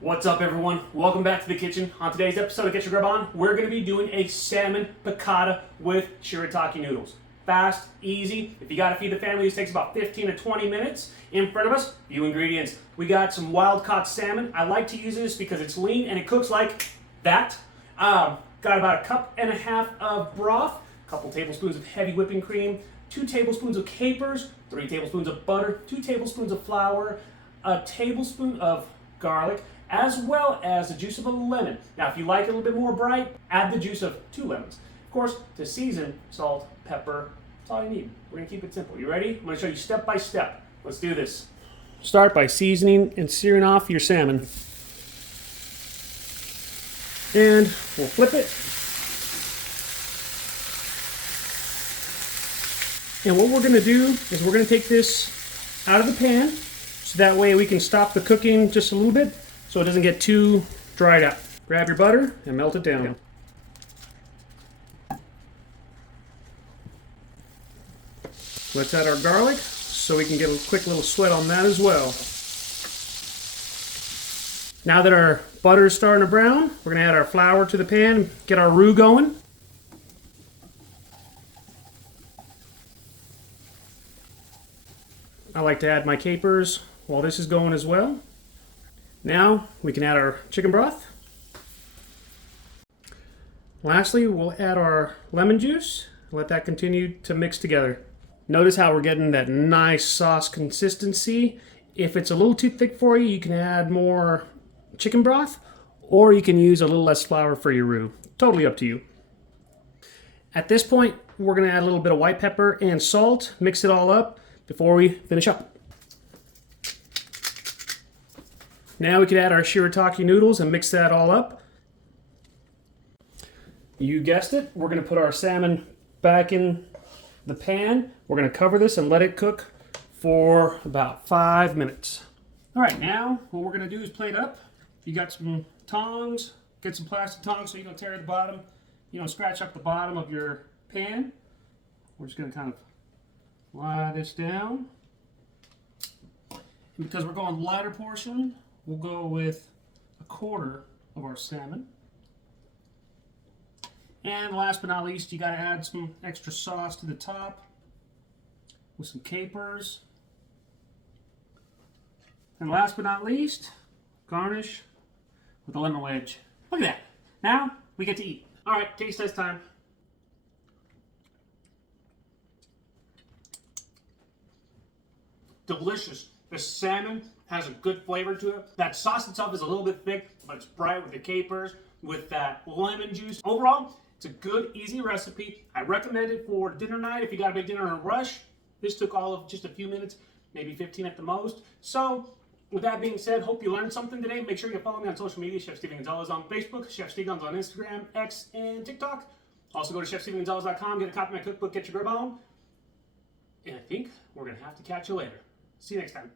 What's up, everyone? Welcome back to the kitchen. On today's episode of Get Your Grub On, we're going to be doing a salmon piccata with shirataki noodles. Fast, easy. If you got to feed the family, this takes about 15 to 20 minutes. In front of us, few ingredients. We got some wild-caught salmon. I like to use this because it's lean and it cooks like that. Got about 1.5 cups of broth, a couple tablespoons of heavy whipping cream, 2 tablespoons of capers, 3 tablespoons of butter, 2 tablespoons of flour, a tablespoon of garlic, as well as the juice of a lemon. Now, if you like it a little bit more bright, add the juice of 2 lemons. Of course, to season, salt, pepper, that's all you need. We're gonna keep it simple. You ready? I'm gonna show you step by step. Let's do this. Start by seasoning and searing off your salmon. And we'll flip it. And what we're gonna do is we're gonna take this out of the pan, so that way we can stop the cooking just a little bit so it doesn't get too dried out. Grab your butter and melt it down. Let's add our garlic so we can get a quick little sweat on that as well. Now that our butter is starting to brown, we're going to add our flour to the pan and get our roux going. I like to add my capers while this is going as well. Now we can add our chicken broth. Lastly, we'll add our lemon juice. Let that continue to mix together. Notice how we're getting that nice sauce consistency. If it's a little too thick for you, you can add more chicken broth, or you can use a little less flour for your roux. Totally up to you. At this point, we're going to add a little bit of white pepper and salt, mix it all up before we finish up. Now we can add our shirataki noodles and mix that all up. You guessed it, we're going to put our salmon back in the pan. We're going to cover this and let it cook for about 5 minutes. All right, now what we're going to do is plate up. You got some tongs, get some plastic tongs so you don't tear the bottom, scratch up the bottom of your pan. We're just going to kind of lie this down. And because we're going lighter portion, we'll go with 1/4 of our salmon. And last but not least, you got to add some extra sauce to the top with some capers. And last but not least, garnish with a lemon wedge. Look at that. Now we get to eat. All right, taste test time. Delicious. The salmon has a good flavor to it. That sauce itself is a little bit thick, but it's bright with the capers, with that lemon juice. Overall, it's a good, easy recipe. I recommend it for dinner night if you got a big dinner in a rush. This took all of just a few minutes, maybe 15 at the most. So, with that being said, hope you learned something today. Make sure you follow me on social media. Chef Steven Gonzalez on Facebook, Chef Steven's on Instagram, X, and TikTok. Also go to chefstevengonzalez.com, get a copy of my cookbook, Get Your Grub On. And I think we're going to have to catch you later. See you next time.